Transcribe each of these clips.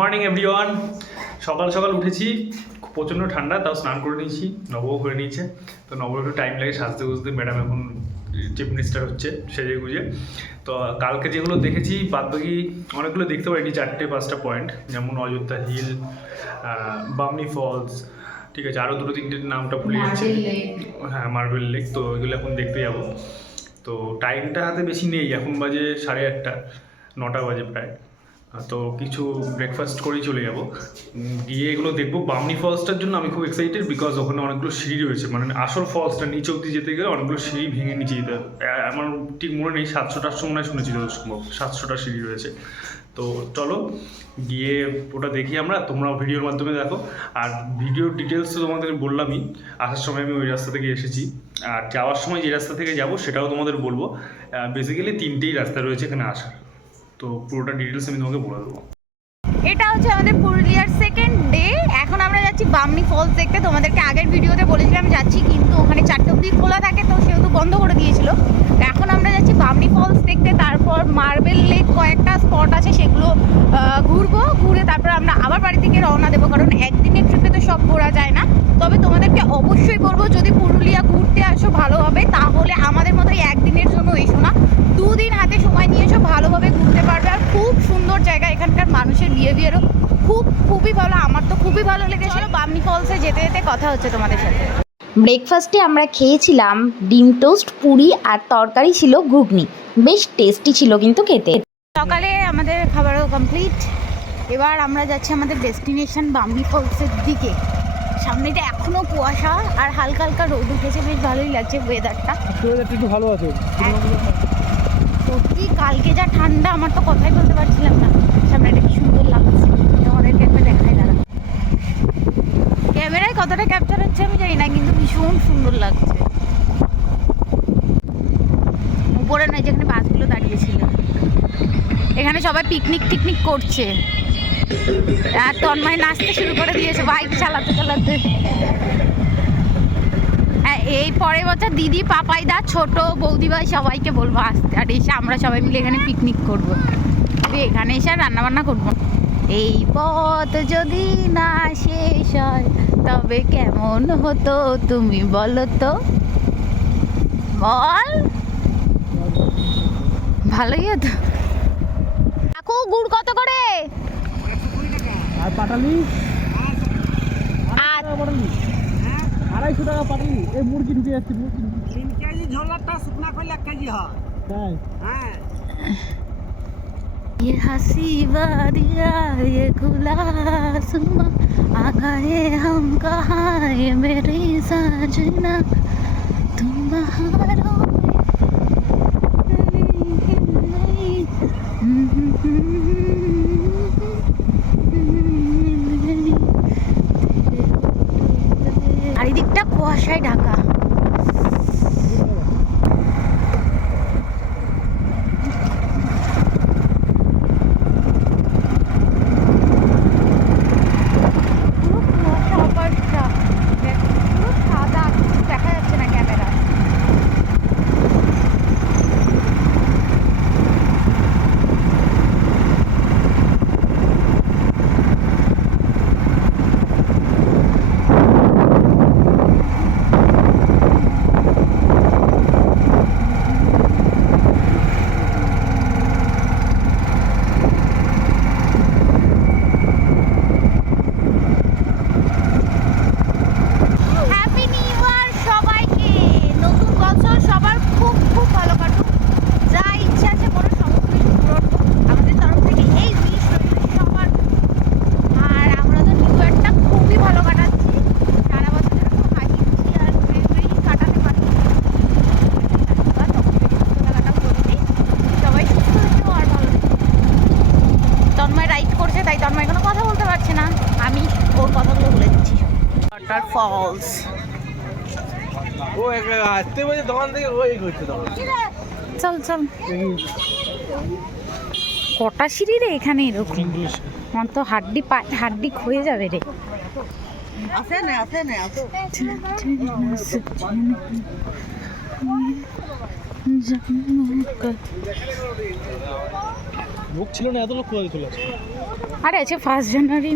Morning everyone সকাল সকাল উঠেছি। প্রচণ্ড ঠান্ডা তাও স্নান করে নিয়েছি। নবও করে নিয়েছে। তো নবর একটু টাইম লাগে সাজতে বুঝতে ম্যাডাম এখন চিফ মিনিস্টার হচ্ছে সেজে গুজে। তো কালকে যেগুলো দেখেছি বাদ বাকি অনেকগুলো দেখতে পারিনি। চারটে পাঁচটা পয়েন্ট যেমন অযোধ্যা হিল বামনি ফলস ঠিক আছে আরও দুটো তিনটে নামটা ভুলে যাচ্ছে হ্যাঁ মার্বেল লেক তো এগুলো এখন দেখতে যাব। তো টাইমটা হাতে বেশি নেই। এখন বাজে সাড়ে আটটা নটা বাজে প্রায়। তো কিছু ব্রেকফাস্ট করেই চলে যাব। গিয়ে এগুলো দেখব। বামনি ফলসটার জন্য আমি খুব এক্সাইটেড বিকজ ওখানে অনেকগুলো সিঁড়ি রয়েছে। মানে আসল ফলসটা নিচে অব্দি যেতে গেলে অনেকগুলো সিঁড়ি ভেঙে নিচে যেতে আমার ঠিক মনে নেই সাতশোটার হয় শুনেছি যত সম্ভব সাতশোটা সিঁড়ি রয়েছে। তো চলো, গিয়ে ওটা দেখি আমরা, তোমরাও ভিডিওর মাধ্যমে দেখো। আর ভিডিও ডিটেলস তো তোমাদের বললামই, আসার সময় আমি ওই রাস্তা থেকে এসেছি। আর যাওয়ার সময় যে রাস্তা থেকে যাব, সেটাও তোমাদের বলব। বেসিক্যালি তিনটেই রাস্তা রয়েছে এখানে আসার। তো পুরোটা ডিটেলস আমি তোমাকে বলে দেবো। এটা হচ্ছে আমাদের পুরুলিয়ার সেকেন্ড ডে এখন আমরা যাচ্ছি বামনি ফলস দেখতে। তোমাদেরকে আগের ভিডিওতে বলেছিলাম যাচ্ছি, কিন্তু ওখানে চারটে অব্দি খোলা থাকে, তো সেহেতু বন্ধ করে দিয়েছিল। এখন আমরা যাচ্ছি বামনি ফলস দেখতে। তারপর মার্বেল লেক কয়েকটা স্পট আছে, সেগুলো ঘুরবো। ঘুরে তারপর আমরা আবার বাড়ি থেকে রওনা দেবো, কারণ একদিনের ট্রিপে তো সব ঘোরা যায় না। তবে তোমাদেরকে অবশ্যই বলব, যদি পুরুলিয়া ঘুরতে আসো ভালোভাবে তাহলে আমাদের মতোই একদিনের জন্য এসো না দুদিন হাতে সময় নিয়ে এসো ভালোভাবে ঘুরতে পারবে আর খুব সুন্দর জায়গা এখানকার মানুষের বিহেভিয়ারও খুব খুবই ভালো আমার তো খুবই ভালো লেগেছিল বামনি ফলসে যেতে যেতে কথা হচ্ছে তোমাদের সাথে। ব্রেকফাস্টে আমরা খেয়েছিলাম ডিম টোস্ট পুরি আর তরকারি ছিল ঘুগনি। বেশ টেস্টি ছিল কিন্তু খেতে। সকালে আমাদের খাবারও কমপ্লিট এবার আমরা যাচ্ছি আমাদের ডেস্টিনেশন বামনি ফলসের দিকে। সামনেটা এখনও কুয়াশা আর হালকা হালকা রোদ উঠেছে বেশ ভালোই লাগছে ওয়েদারটা ওয়েদারটা একটু ভালো আছে। সত্যি কালকে যা ঠান্ডা, আমার তো কথাই বলতে পারছিলাম না। সামনেটা কি সুন্দর লাগছে। তোমাদেরকে একটা দেখাই দাঁড়া। ক্যামেরায় কতটা ক্যাপচার হচ্ছে আমি জানি না, কিন্তু ভীষণ সুন্দর লাগছে। উপরে নয়, যেখানে বাসগুলো দাঁড়িয়েছিল এখানে সবাই পিকনিক টিকনিক করছে। আর তন্ময় নাচতে শুরু করে দিয়েছে বাইক চালাতে চালাতে। এই পরের বছর দিদি পাপাইদা ছোট বৌদি ভাই সবাইকে বলব আসতে আর এসে আমরা সবাই মিলে এখানে পিকনিক করব। এখানে এসে রান্না বান্না করব। এই পথ যদি না শেষ হয় তবে কেমন হতো তুমি বলো তো? বল। ভালোই হতো। কাকু গুড় কত করে? আর পাটালি? আর পাটালি আড়াইশো টাকা পাটালি এই মুরগি ঢুকে যাচ্ছে মুরগি ঢুকে তিন কেজি ঝোলাটা শুকনা করলে এক কেজি হয় তাই হ্যাঁ ये हंसी वादिया ये खुला आसमां आ गए हम कहाँ ये मेरी साजना तुम बहारों চারিদিকটা কুয়াশায় ঢাকা পুরো কুয়াশা আকাশটা দেখ, পুরো সাদা কিছু দেখা যাচ্ছে না ক্যামেরা হ্যাপি নিউ ইয়ার সবাইকে নতুন বছর সবার খুব খুব ভালো কাটুক যা ইচ্ছা আছে মনে সমস্ত কিছু পূরণ হোক। আমাদের তরফ থেকে এই উইশ রইল সবার আর আমরা তো নিউ ইয়ারটা খুবই ভালো কাটাচ্ছি সারা বছর যেরকম হাসি খুশি আর ঘুরে ঘুরেই কাটাতে পারি বা তখন থেকে কেনাকাটা করছি সবাই সুস্থ থেকো আর ভালো থেকো। তন্ময় রাইড করছে তাই তন্ময় কোনো কথা বলতে পারছে না আমি ওর কথাগুলো বলে দিচ্ছি ওয়াটার ফলস ও আসতে বলছে দোকান থেকে ওই করছে তখন। চল চল। কটা সিঁড়ি রে এখানে এরকম? আমার তো হাড্ডি পা হাড্ডি ক্ষয়ে যাবে রে। আছে না আছে না আছে লোক ছিল না এত লোক কোথায় চলে আসছে আরে আছে ফার্স্ট জানুয়ারি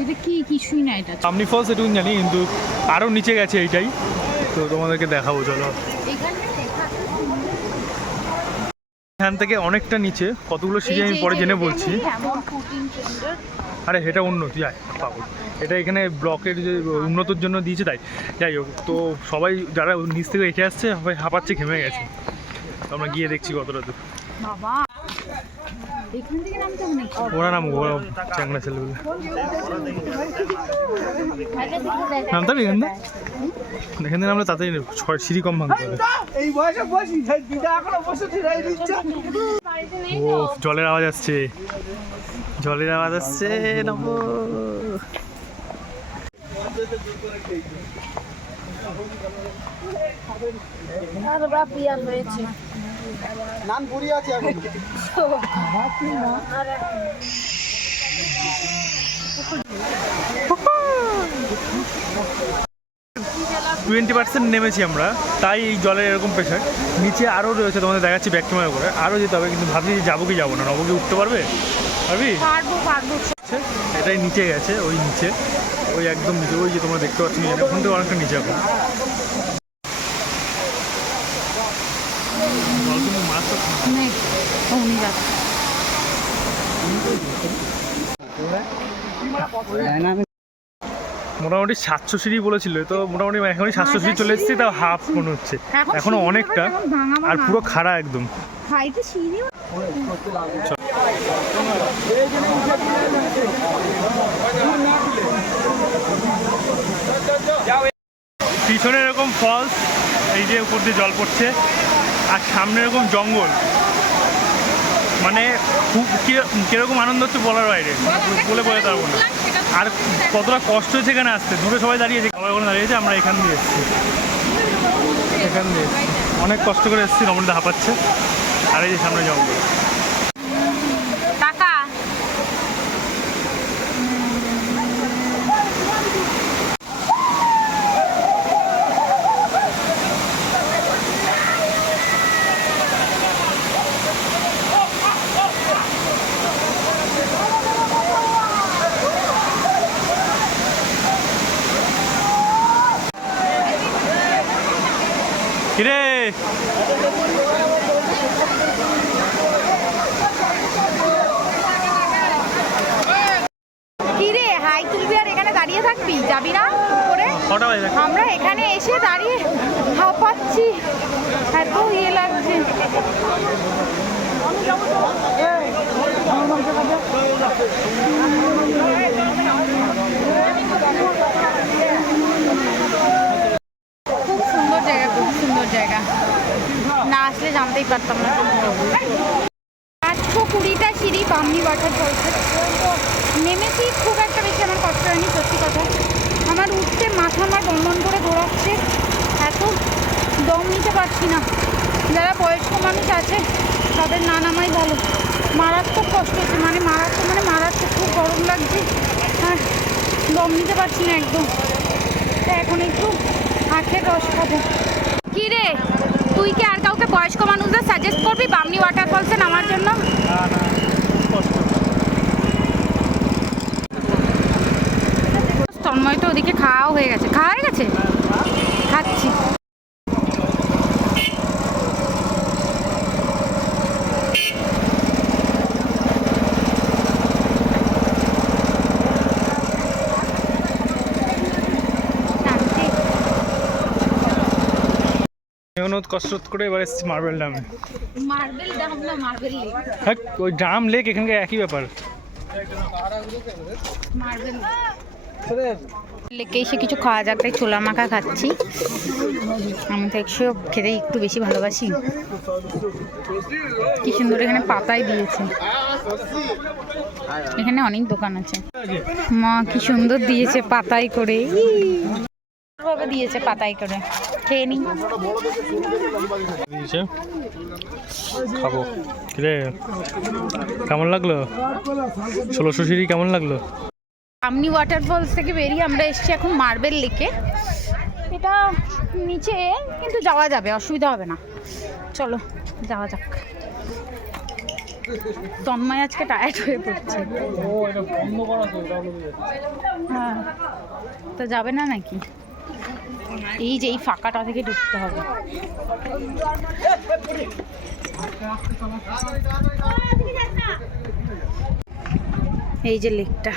এটা কি কিছুই না এটা। সামনি ফলস এটুকু জানি কিন্তু আরও নিচে গেছে এইটাই। তো তোমাদেরকে দেখাবো, চলো। এখানে থেকে অনেকটা নিচে, কতগুলো সিঁড়ি আমি পরে জেনে বলছি। আরে, এটা উন্নতি যাই পাবো এটা এখানে ব্লকের যে উন্নতির জন্য দিয়েছে, তাই। যাই হোক, তো সবাই যারা নিচ থেকে এসে আসছে, সবাই হাঁপাচ্ছে, ঘেমে গেছে। আমরা গিয়ে দেখছি কতটা দূর। বাবা। এখান থেকে নামতে হবে নাকি? ওরা নাম চ্যাংলা ছেলেগুলো। নামতে হবে এখান থেকে? এখান থেকে নামলে তাড়াতাড়ি ছয় সিঁড়ি কম ভাঙতে হবে। এই বয়সে বসি দিদা এখনও বসে ঠিকাই দিচ্ছে। ও জলের আওয়াজ আসছে। জলের আওয়াজ আসছে নব নান পুরি আছে এখন। টোয়েন্টি পার্সেন্ট নেমেছি আমরা তাই এই জলের এরকম প্রেশার নিচে আরও রয়েছে তোমাদের দেখাচ্ছি ব্যাক ক্যামেরা করে। আরও যেতে হবে কিন্তু ভাবছি যে যাব কি যাব না। নব কি উঠতে পারবে? পারবি? আছে এটাই নিচে গেছে ওই নিচে। ওই একদম নিচে ওই যে তোমরা দেখতে পাচ্ছ নিচে। ওখান থেকে অনেকটা নিচে এখন জল কিন্তু মাছ তো ঠান্ডা। নেই উনি যাচ্ছে মোটামুটি সাতশো সিঁড়ি বলেছিল তো মোটামুটি এখনই সাতশো সিঁড়ি চলে এসেছি তাও হাফ মনে হচ্ছে। এখনও অনেকটা আর পুরো খাড়া একদম। পিছনে এরকম ফলস এই যে উপর দিয়ে জল পড়ছে। আর সামনে এরকম জঙ্গল। মানে খুব কীরকম আনন্দ হচ্ছে বলার বাইরে। বলে বলে পারব না। আর কতটা কষ্ট হয়েছে এখানে আসতে। দূরে সবাই দাঁড়িয়েছে সবাই ওখানে দাঁড়িয়েছে আমরা এখান দিয়ে এসেছি। এখান দিয়ে অনেক কষ্ট করে এসেছি রমণীতে হাঁপাচ্ছে। আর এই যে সামনে জঙ্গল। কিরে? কি রে হাই তুলবি আর এখানে দাঁড়িয়ে থাকবি? যাবি না দেখ? আমরা এখানে এসে দাঁড়িয়ে হাঁপাচ্ছি। এত ইয়ে লাগছে। খুব সুন্দর জায়গা খুব সুন্দর জায়গা না আসলে পারতাম না। একশো কুড়িটা সিঁড়ি বামনি ওয়াটার ফলসে নেমেছি, খুব একটা বেশি আমার কষ্ট হয়নি, সত্যি কথা। আমার উঠতে মাথা আমার বন্ধন করে ঘোরাচ্ছে এত দম নিতে পারছি না। যারা বয়স্ক মানুষ আছে, তাদের না নামাই ভালো। মারাত্মক কষ্ট হচ্ছে মানে মারাত্মক মানে মারাত্মক, খুব গরম লাগছে। আর দম নিতে পারছি না একদম। এখন একটু আখের রস খাব। কি রে? তুই কি আর কাউকে বয়স্ক মানুষদের সাজেস্ট করবি? বামনি ওয়াটারফলসে নামার জন্য? তন্ময় তো ওদিকে খাওয়াও হয়ে গেছে। খাওয়া হয়ে গেছে? খাচ্ছি শান্তি। মেহনত কসরত করে এবার এসেছি মার্বেল ডামে মার্বেল ডাম না মার্বেল লেক হ্যাঁ ওই ড্রাম লেক এখানকার একই ব্যাপার। মার্বেল লেকে এসে কিছু খাওয়া যাক তাই ছোলা মাখা খাচ্ছি। আমি তো একশো খেতে একটু বেশি ভালোবাসি। কি সুন্দর এখানে পাতাই দিয়েছে। এখানে অনেক দোকান আছে। মা কি সুন্দর দিয়েছে পাতাই করে। ভাবে দিয়েছে পাতাই করে। খেয়ে নি খাব। রে কেমন লাগল? ষোলোশো সিঁড়ি কেমন লাগল? আমনি ওয়াটারফলস থেকে বেরিয়ে আমরা এসেছি এখন মার্বেল লেকে এটা নিচে কিন্তু যাওয়া যাবে অসুবিধা হবে না। চলো যাওয়া যাক। তন্ময় আজকে টায়ার্ড হয়ে পড়ছে। করা হ্যাঁ। তো যাবে না নাকি? এই যে এই ফাঁকাটা থেকে ঢুকতে হবে। এই যে লেকটা।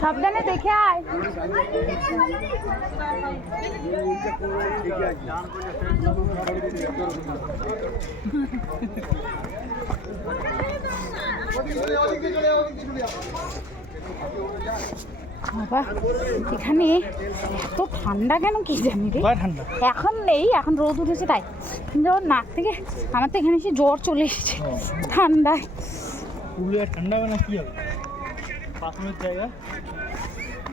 সাবধানে দেখে আয়। বাবা এখানে এত ঠান্ডা কেন কি জানি রে? ঠান্ডা। এখন নেই এখন রোদ উঠেছে তাই। কিন্তু নাক থেকে আমার তো এখানে এসে জ্বর চলে এসেছে ঠান্ডায়। পুরুলিয়া ঠান্ডা হবে না কি হবে? পাথরের জায়গা?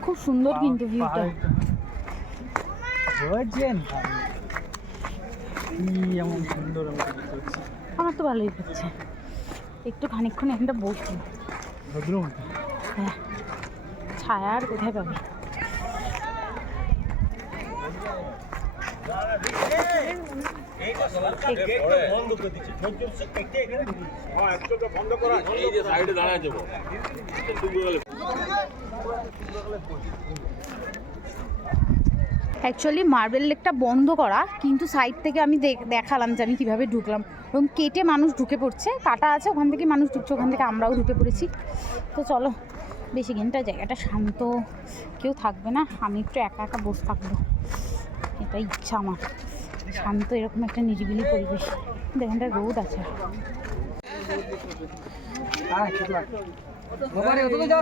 খুব সুন্দর কিন্তু ভিউটা আমরা তো ভালোই লাগছে একটু খানিকক্ষণ এখানটা বসবো হ্যাঁ ছায়া আর কোথায় পাবে? অ্যাকচুয়ালি মার্বেল লেকটা বন্ধ করা, কিন্তু সাইড থেকে আমি দেখ- দেখালাম যে আমি কীভাবে ঢুকলাম। এবং কেটে মানুষ ঢুকে পড়ছে, কাটা আছে, ওখান থেকে মানুষ ঢুকছে, ওখান থেকে আমরাও ঢুকে পড়েছি। তো চলো, বেশি দিনটা জায়গাটা শান্ত, কেউ থাকবে না, আমি একটু একা একা বসে থাকব। এটা ইচ্ছা আমার, শান্ত এরকম একটা নিরিবিলি পরিবেশ। কিন্তু এখানটা রোদ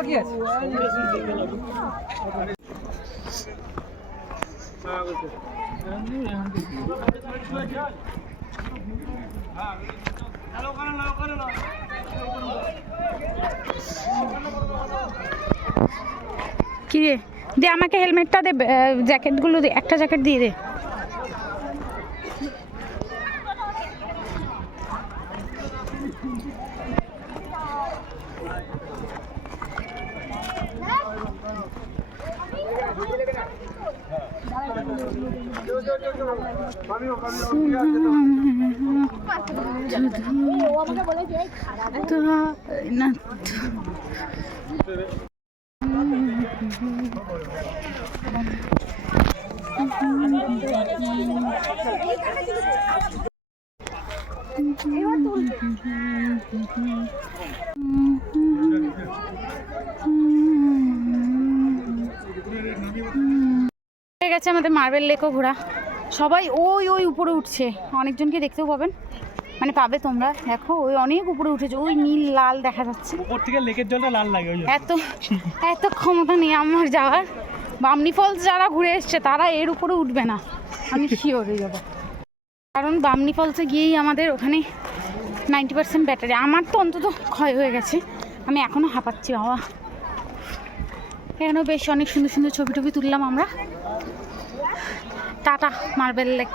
কি আছে? কি রে? দে আমাকে হেলমেটটা দে জ্যাকেটগুলো দে একটা জ্যাকেট দিয়ে দে। গেছে আমাদের মার্বেল লেকও ঘোরা। সবাই ওই ওই উপরে উঠছে। অনেকজনকে দেখতেও পাবেন। মানে পাবে তোমরা। দেখো ওই অনেক উপরে উঠেছে। ওই নীল লাল দেখা যাচ্ছে। উপর থেকে লেকের জলটা লাল লাগে এত এত ক্ষমতা নেই আমার যাওয়ার। বামনি ফলস যারা ঘুরে এসছে তারা এর উপরে উঠবে না। আমি শিওর হয়ে যাব। কারণ বামনি ফলসে গিয়েই আমাদের ওখানে নাইনটি পার্সেন্ট ব্যাটারি আমার তো অন্তত ক্ষয় হয়ে গেছে। আমি এখনও হাঁপাচ্ছি বাবা। এখানেও বেশ অনেক সুন্দর সুন্দর ছবি টবি তুললাম আমরা। Tata marble lake.